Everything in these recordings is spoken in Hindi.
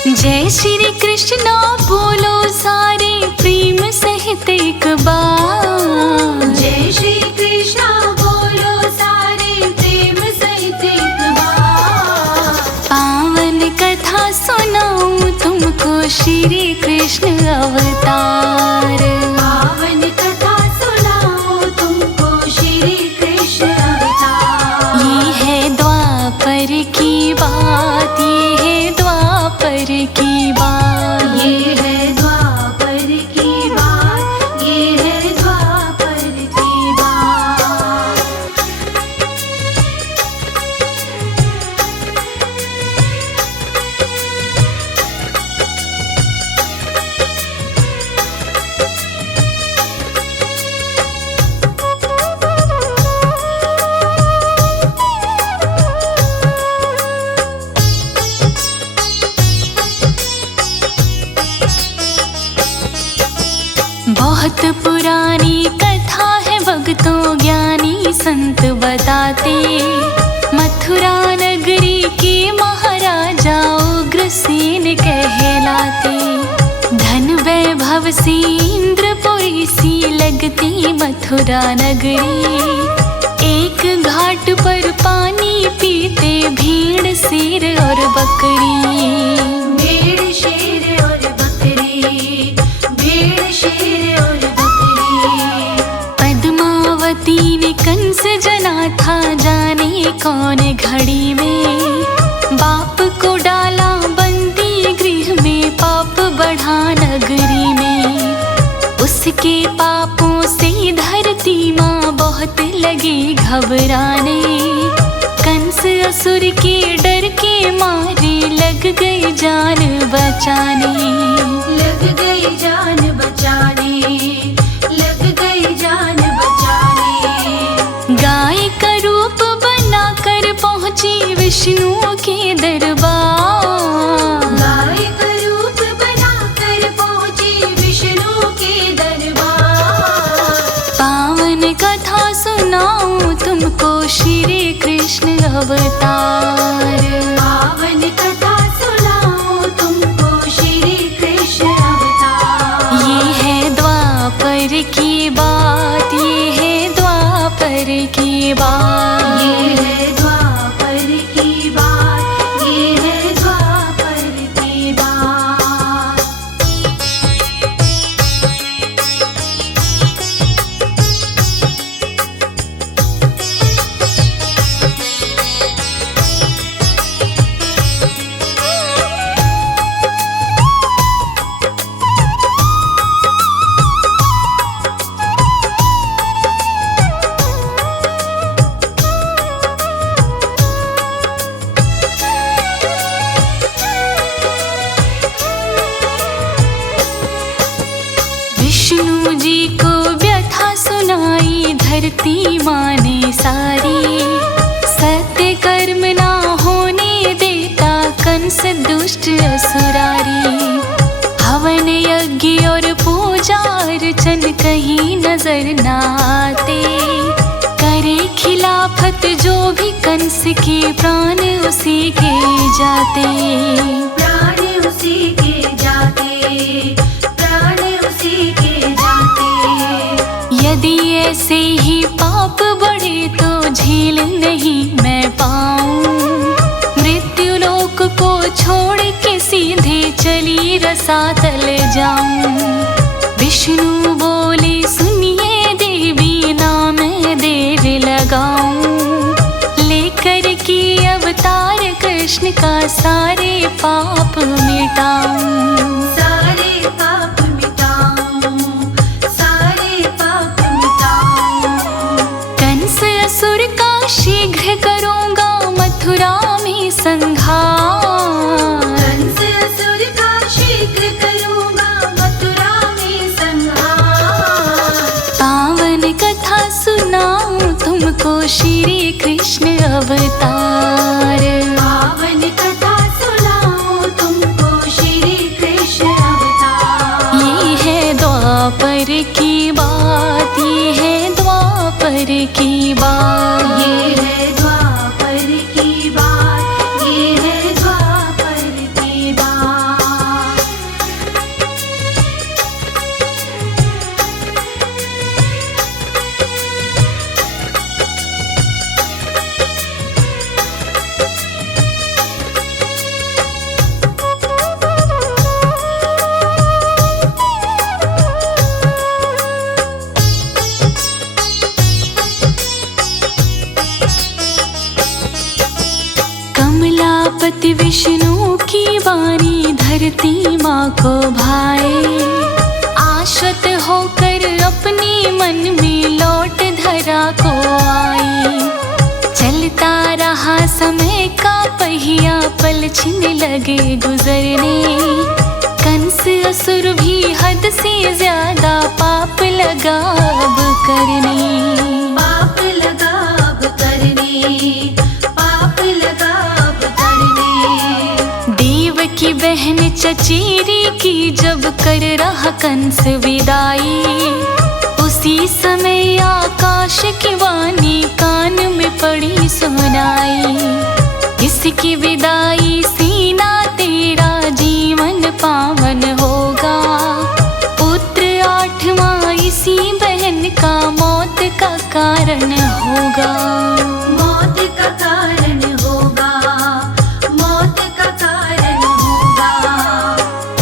जय श्री कृष्ण बोलो सारे प्रेम सहित एक बार। जय श्री कृष्ण बोलो सारे प्रेम सहित एक बार। पावन कथा सुनाऊं तुमको श्री कृष्ण अवतार। पावन कथा सुनाऊं तुमको श्री कृष्ण अवतार। ये है द्वापर की बात, ये है द्वापर की बात। ये है द्वापर की बात, ये है द्वापर की बात। बहुत पुरानी कथा है, भक्तों ज्ञानी संत बताते। मथुरा नगरी के महाराजा उग्रसेन कहलाते। धन वैभव से इंद्रपुरी सी लगती मथुरा नगरी। एक घाट पर पानी पीते भीड़ शेर और बकरी। भेड़ शेर और बकरी, भेड़ शेर और बकरी। पद्मावती ने कंस जना था, जाने कौन घड़ी में। बाप को डाला बंदी गृह में, पाप बढ़ा नगरी में। उसके पापों से धरती माँ बहुत लगी घबराने। कंस असुर के डर के मारे लग गई जान बचाने। लग गई जान बचाने, लग गई जान बचाने। गाय का रूप बनाकर पहुंची विष्णु के दरबार। गाय का रूप बनाकर पहुंची विष्णु के दरबार। पावन कथा सुनाऊं तुमको श्री कृष्ण अवतार। पावन कथा सुनाऊं तुमको श्री कृष्ण अवतार। ये है द्वापर की बात, ये है द्वापर की बात। ये है द्वापर की बात, ये है द्वापर की बात। विष्णु जी को व्यथा सुनाई धरती माँ ने सारी। सत्य कर्म ना होने देता कंस दुष्ट असुरारी। हवन यज्ञ और पूजा अर्चन कहीं नजर ना आते। करे खिलाफत जो भी कंस के प्राण उसी के जाते। प्राण उसी के जाते, प्राण उसी के जाते। यदि ऐसे ही पाप बढ़े तो झेल नहीं मैं पाऊं। मृत्यु लोक को छोड़ के सीधे चली रसातल जाऊं। विष्णु बोले सुनिए देवी ना मैं देर लगाऊं। लेकर के अवतार कृष्ण का सारे पाप मिटाऊं। सारे पाप मिटाऊं, सारे पाप मिटाऊं। कंस असुर का शीघ्र करूंगा मथुरा में संहार। कंस असुर का शीघ्र करूंगा मथुरा में संहार। पावन कथा सुनाऊं तुमको श्री कृष्ण अवतार। पावन कथा सुनाऊं तुमको श्री कृष्ण अवतार। ये है द्वापर की बात, ये है द्वापर की बात। ये है द्वापर की बात, ये है द्वापर की बात। विष्णु की वाणी धरती माँ को भाए, आश्वत होकर अपने मन में लौट धरा को आई। चलता रहा समय का पहिया, पल छिन लगे गुजरने, कंस असुर भी हद से ज्यादा पाप लगा अब करने। पाप लगा अब करने, पाप लगा अब करने। देव की बहन चचेरी की जब कर रहा कंस विदाई, उसी समय आकाश की वाणी कान में पड़ी सुनाई। इसकी विदाई से ना तेरा जीवन पावन होगा, पुत्र 8वां इसी बहन का मौत का कारण होगा। मौत का कारण होगा, मौत का कारण होगा।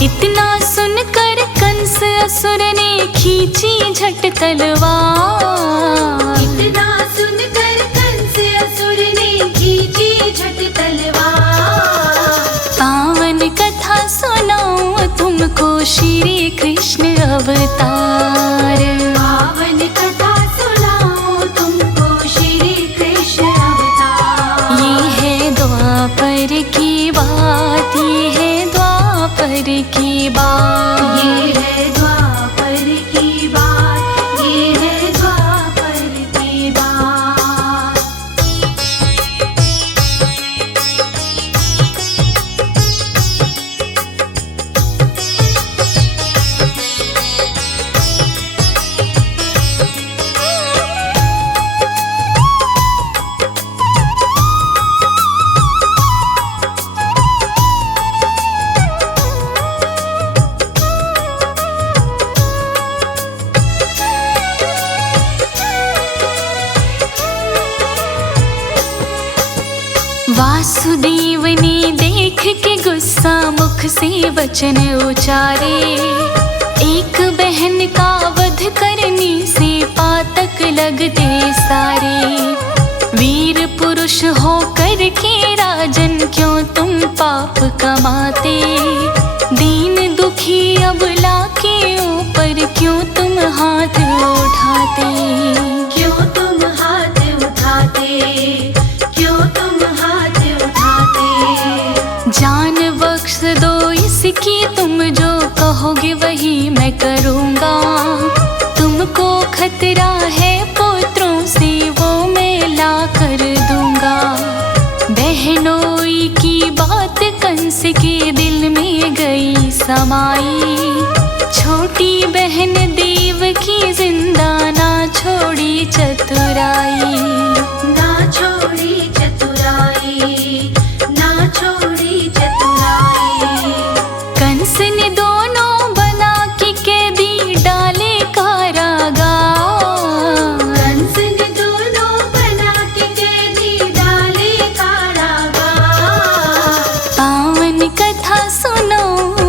इतना सुनकर कंस असुर ने खींची झट तलवार, इतना सुनकर कंस असुर ने खींची झट तलवार। पावन कथा सुनाऊं तुमको श्री कृष्ण अवतार। पावन कथा सुनाऊं तुमको श्री कृष्ण अवतार। ये है द्वापर की बात, ये है द्वापर की बात। ये है द्वापर की बात, ये है द्वापर की बात। वासुदेव ने देख के गुस्सा मुख से वचन उचारे, एक बहन का वध करने से पातक लगते सारे। वीर पुरुष होकर के राजन क्यों तुम पाप कमाते, दीन दुखी अबला के ऊपर क्यों तुम हाथ उठाते। क्यों तुम हाथ उठाते, क्यों तुम हाथ उठाते। जान बख्श दो इसकी, तुम जो कहोगे वही मैं करूँगा। तुमको खतरा है पुत्रों से वो मैं ला कर दूंगा। बहनोई की बात कंस के दिल में गई समाई, छोटी बहन देव की जिंदा ना छोड़ी चतुराई। ना छोड़ी चतुराई, ना छोड़ी चतुराई। कंस ने दोनों बना के कैदी डाले कारागार, कंस ने दोनों बना के कैदी डाले कारागार। पावन कथा सुनो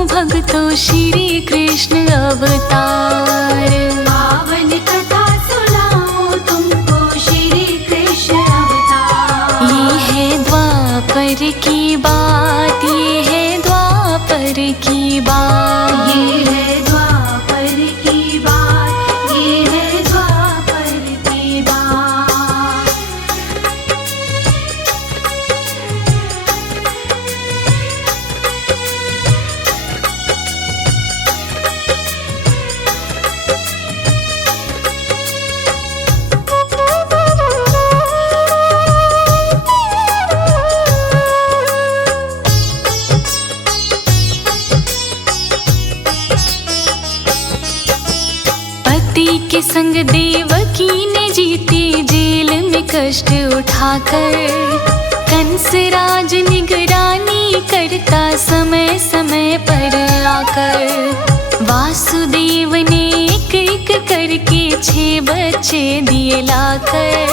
भक्तों श्री कृष्ण अवतार। पावन कथा सुनाऊं तुमको श्री कृष्ण अवतार। ये है द्वापर की बात, ये है द्वापर की बात। ये है द्वापर की बात, ये है द्वापर की बात। पति के संग देवकी ने जीती जेल में कष्ट उठाकर, कंस राज निगरानी करता समय समय पर आकर। वासुदेव ने एक एक करके 6 बच्चे दिए लाकर,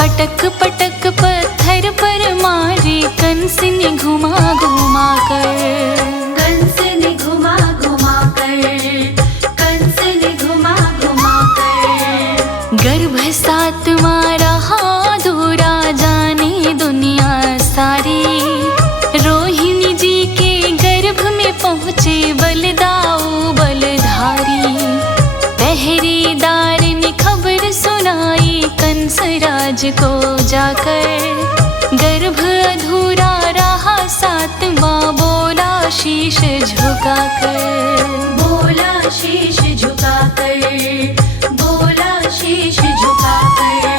पटक पटक पत्थर पर मारे कंस ने घुमा घुमा कर। कंस ने घुमा घुमा कर, कंस ने घुमा घुमा कर। गर्भ 7वां रहा अधूरा, जाने दुनिया सारी। रोहिणी बलदाऊ बलधारी। पहरेदार ने खबर सुनाई कंस राज को जाकर, गर्भ अधूरा रहा सातवां, बोला शीश झुकाकर, बोला शीश झुकाकर, बोला शीश झुकाकर।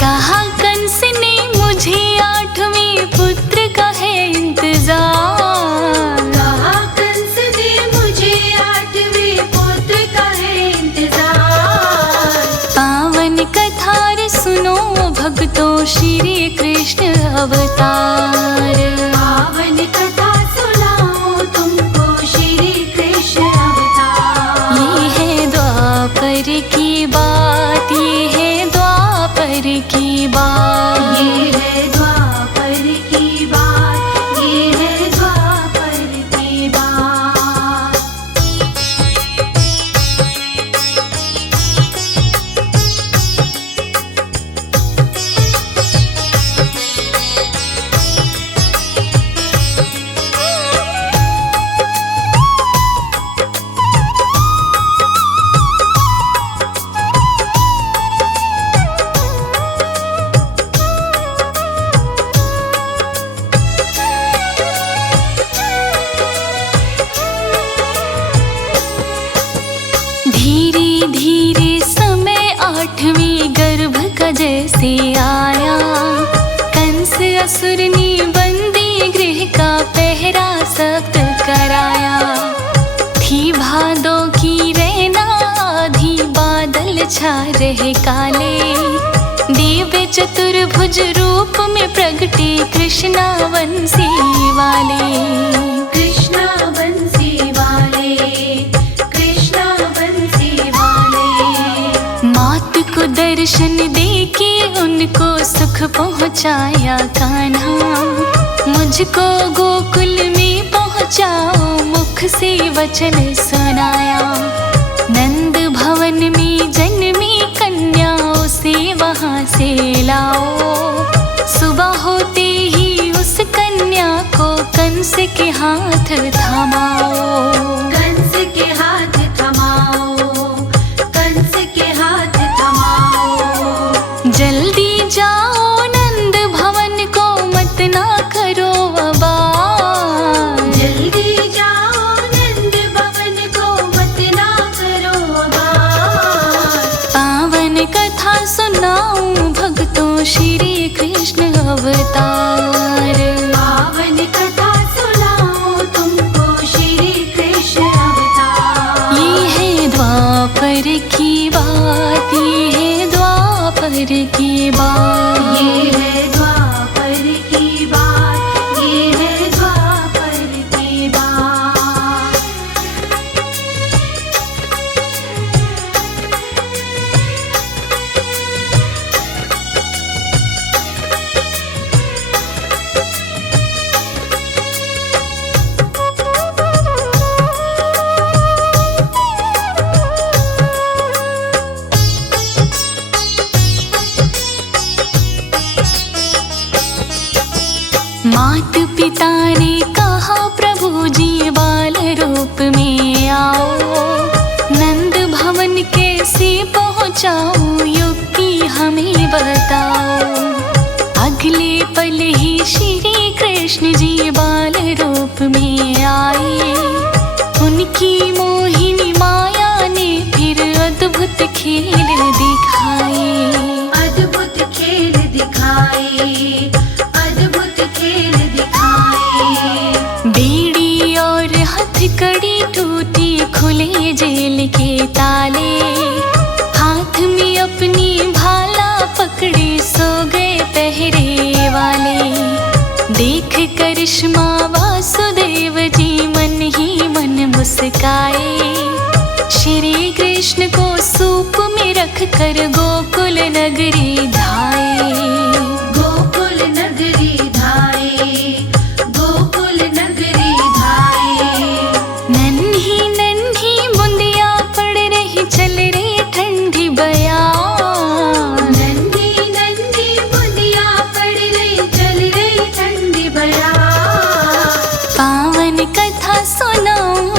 कहा कंस ने मुझे 8वें पुत्र का है इंतजार। कहा कंस ने मुझे 8वें पुत्र का है इंतजार। पावन कथा रे सुनो भक्तों, श्री कृष्ण अवतार। पावन कथा सुनाओ तुमको, श्री कृष्ण अवतार। ये है द्वापर की बात, ये है द्वापर की बात। ये है द्वापर की बात, ये है द्वापर की बात। धीरे धीरे समय 8वें गर्भ का जैसे आया, कंस असुर ने बंदी गृह का पहरा सख्त कराया। थी भादों की रैना आधी, बादल छा रहे काले, दिव्य चतुर्भुज रूप में प्रगटे कृष्णा वंशी वाले। कृष्णा बंसी वाले, कृष्णा बंसी वाले। मात को दर्शन देके उनको सुख पहुँचाया कान्हा, मुझको गोकुल में पहुँचाओ, मुख से वचन सुनाया। नंद भवन में जन्मी कन्या, उसे वहाँ से लाओ, सुबह होते ही उस कन्या को कंस के हाथ थमाओ। कंस के हाथ थमाओ, कंस के हाथ थमाओ। जल्दी जाओ नंद भवन को, मत ना करो अबार। जल्दी जाओ नंद भवन को, मत ना करो अबार। पावन कथा सुनाऊं भक्तों, श्री कृष्ण अवतार। पावन कथा सुनाओ तुमको, श्री कृष्ण अवतार। ये है द्वापर की बात, ये है द्वापर की बात। ये है द्वापर की बात, ये है द्वापर की बात। मात पिता ने कहा प्रभु जी बाल रूप में आओ, नंद भवन कैसे पहुँचाऊं, युक्ति हमें बताओ। अगले पल ही श्री कृष्ण जी बाल रूप में आए, उनकी मोहिनी माया ने फिर अद्भुत खेल दिखाए। अद्भुत खेल दिखाए, अद्भुत खेल दिखाए। बेड़ी और हथकड़ी टूटी, खुले जेल के ताले, हाथ में अपनी भाला पकड़े सो गए पहरे वाले। देख करिश्मा वासुदेव जी मन ही मन मुस्काए, श्री कृष्ण को सूप में रख कर गोकुल नगरी धाए। गोकुल नगरी धाए, गोकुल नगरी धाए। नन्ही नन्ही बूंदियां पड़ रही, चल रही ठंडी बयां। नन्ही नन्ही बूंदियां पड़ रही, चल रही ठंडी बयां। पावन कथा सुनाऊं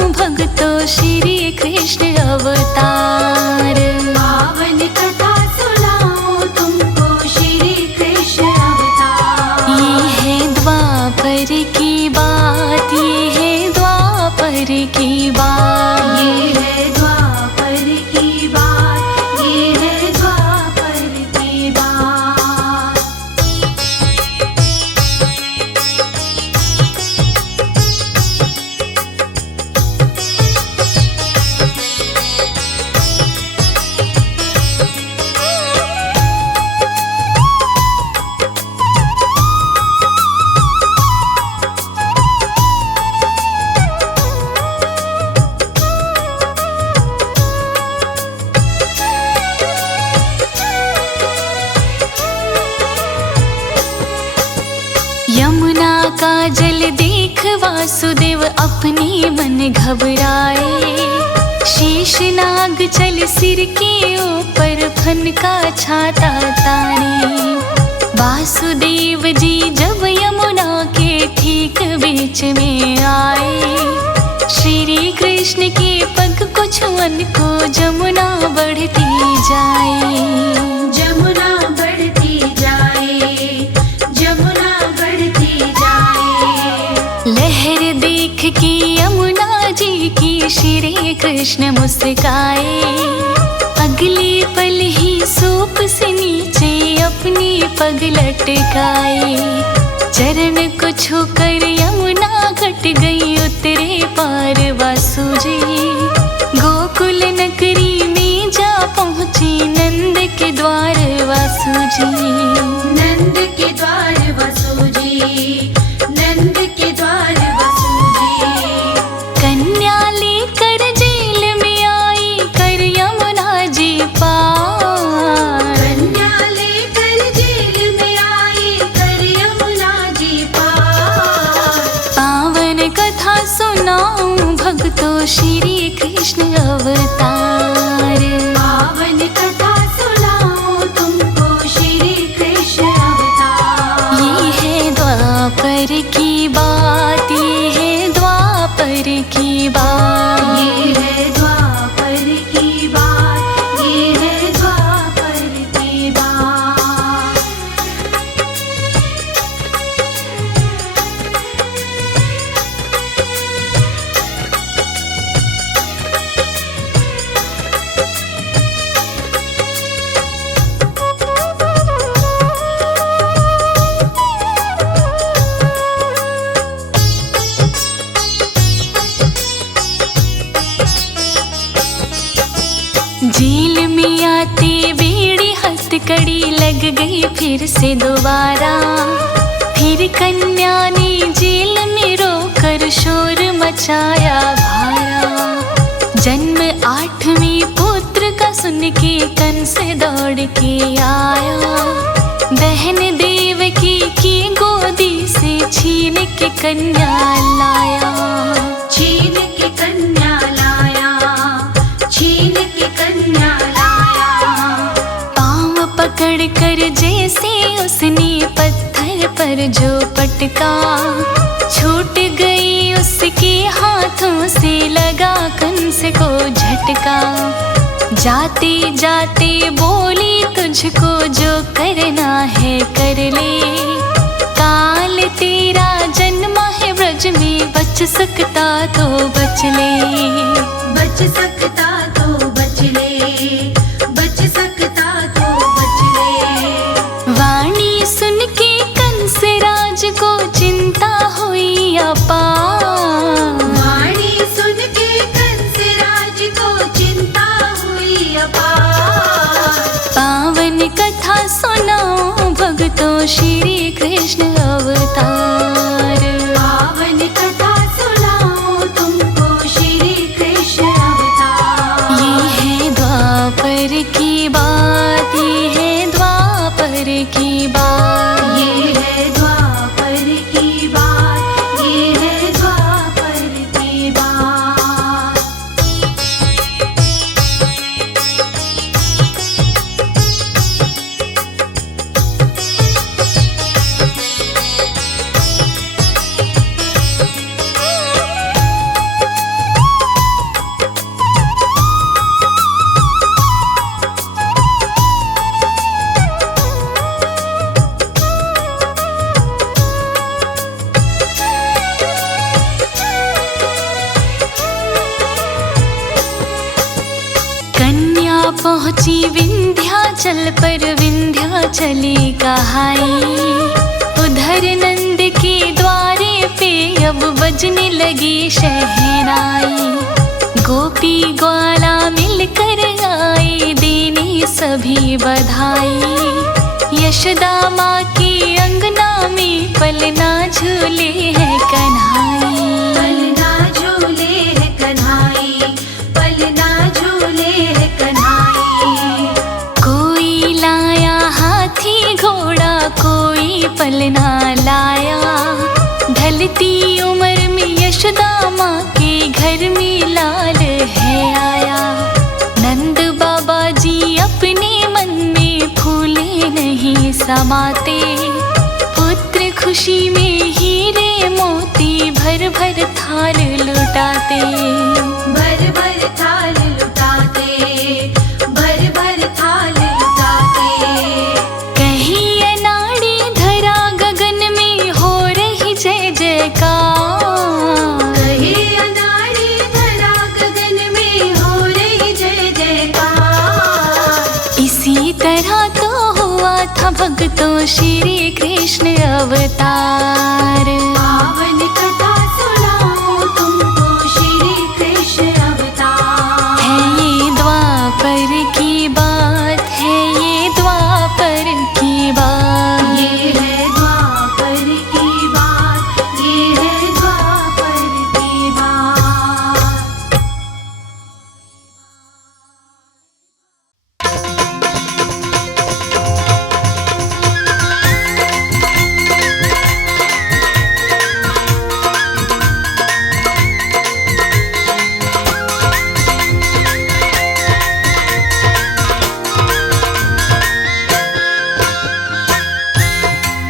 अवतार। पावन कथा सुनाऊं तुमको श्री कृष्ण अवतार। ये है द्वापर की बात, ये है द्वापर की बात। ये है द्वापर की बात, ये है द्वापर की बात। यमुना का जल देख वासुदेव अपने मन घबराए। शेषनाग चल सिर के ऊपर फन का छाता ताने। वासुदेव जी जब यमुना के ठीक बीच में आए, श्री कृष्ण के पग को छुअन को जमुना बढ़ती जाए। जमुना बढ़ती जाए, जमुना बढ़ती जाए। लहर देख के यमुना जी की श्री कृष्ण मुस्काए। अगले पल ही सूप से नीचे अपनी पग लटकाए। चरण को छूकर यमुना घट गई उतरे पार वासु जी। गोकुल नगरी में जा पहुँची नंद के द्वार वासु जी। नंद के द्वार वसु जी, नंद के द्वार वसु जी। कन्या लेकर जेल में आई कर यमुना जी पार। कन्या लेकर जेल में आई कर यमुना जी पार। पावन कथा सुनाऊं भक्तों श्री कृष्ण अवतार। पावन कथा सुनाऊं तुमको श्री कृष्ण अवतार। ये है द्वापर की बात, ये है द्वापर की बात। ये है द्वापर की बात, ये है द्वापर की बात। जेल में आते बेड़ी हथकड़ी लग गई फिर से दोबारा। फिर कन्या ने जेल में रोकर शोर मचाया भारा। जन्म 8वें पुत्र का सुन के कंस दौड़ के आया। बहन देवकी की गोदी से छीन के कन्या लाया। छीन के कन्या लाया, छीन के कन्या लाया। पाँव पकड़ कर जैसे उसने पत्थर पर जो पटका, छूट गई उसके हाथों से लगा कंस को झटका। जाते जाते बोली तुझको जो करना है कर ले। काल तेरा जन्म है ब्रज में, बच सकता तो बच ले। बच सकता तो बच ले, बच सकता तो बच ले। वाणी सुन के कंस राज को चिंता हुई अपार। वाणी सुन के कंस राज को चिंता हुई अपार। पावन कथा सुनाओ भक्तों श्री कृष्ण अवतार। पावन कथा सुनाऊं तुमको श्री कृष्ण अवतार। पहुँची विंध्याचल पर विंध्याचली कहाई। उधर नंद के द्वारे पे अब बजने लगी शहनाई। गोपी ग्वाला मिलकर आए देने सभी बधाई। यशोदा माँ की अंगना में पलना झूले हैं कन्हाई। पलना झूले है कन्हाई, पलना झूले है कन्हाई। कोई लाया हाथी घोड़ा, कोई पलना लाया। ढलती उम्र में यशोदा माँ के घर में लाल है आया। नंद बाबा जी अपने मन में फूले नहीं समाते। पुत्र खुशी में हीरे मोती भर भर थाल लुटाते। भर भर थाल लुटाते, भर भर थाल लुटाते। कहीं अनाड़ी धरा गगन में हो रही जय जयकार। कहीं अनाड़ी धरा गगन में हो रही जय जयकार। इसी तरह तो हुआ था भक्तों श्री कृष्ण अवतार। पावन कथा सुनाऊं तुमको श्री कृष्ण अवतार। है ये द्वापर की बात, है ये द्वापर की बात। ये है द्वापर की बात, ये है द्वापर की बात।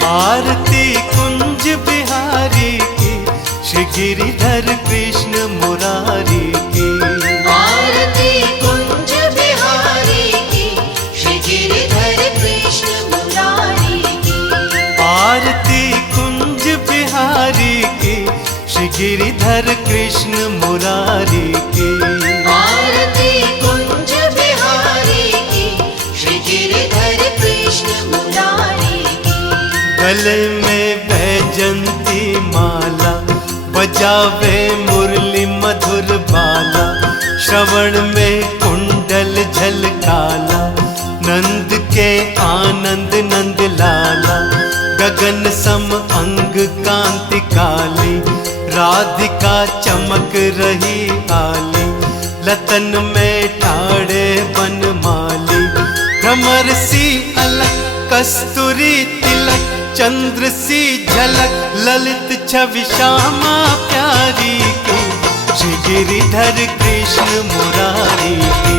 आरती कुंज बिहारी की, श्री गिरिधर कृष्ण मुरारी की। आरती कुंज बिहारी की, श्री गिरिधर कृष्ण मुरारी की। आरती कुंज बिहारी की, श्री गिरिधर कृष्ण मुरारी की। आरती कुंज बिहारी की, श्री गिरिधर कृष्ण मुरारी की। गले में बैजंती माला, बजावे मुरली मधुर बाला। श्रवण में कुंडल झलकाला, नंद के आनंद नंद लाला। गगन सम अंग कांति काली, राधिका चमक रही आली। लतन में ठाड़े बनमाली, भ्रमर सी अलग कस्तूरी तिलक। चंद्र सी झलक ललित छवि श्यामा प्यारी की, श्री गिरिधर कृष्ण मुरारी की।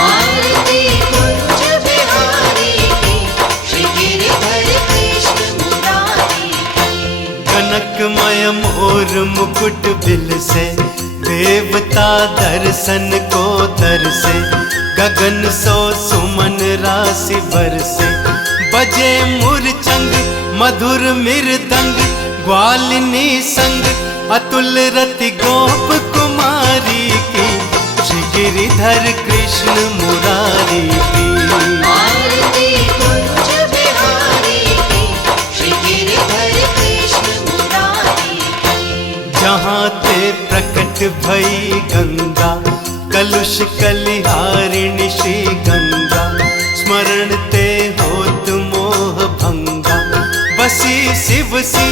आरती कुंज बिहारी की, श्री गिरिधर कृष्ण मुरारी की। कनकमय मोर मुकुट बिल से, देवता दर्शन को दरसे। गगन सो सुमन राशि बरसे, बजे मूर्छंग मधुर मृदंग। ग्वालिनी संग अतुल रति गोप कुमारी की, श्री गिरिधर कृष्ण मुरारी की। आरती कुंज बिहारी की, श्री गिरिधर कृष्ण मुरारी की। जहाँ ते प्रकट भई गंगा, कलुष कलिहारिणी श्री गंगा। स्मरण ते होत मोह भंगा, बसी शिव सी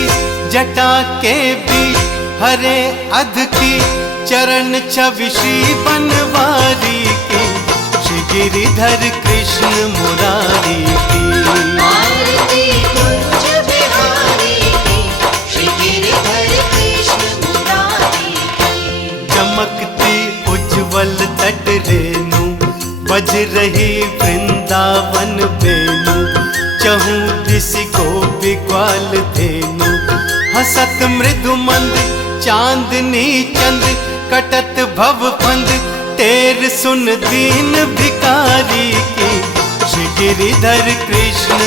जटा के बीच। हरे अध की चरण छवि श्री बनवारी की, श्री गिरिधर कृष्ण मुरारी की। आरती कुंज बिहारी की, श्री गिरिधर कृष्ण मुरारी की। चमकती उज्ज्वल तट रेणु, बज रही वृंदावन बेनु। चहूँ दिशि गोपी ग्वाल धेनु, हसत मृदु मंद चांदनी चंद। कटत भव फंद तेर सुन दीन भिकारी की, श्री गिरिधर कृष्ण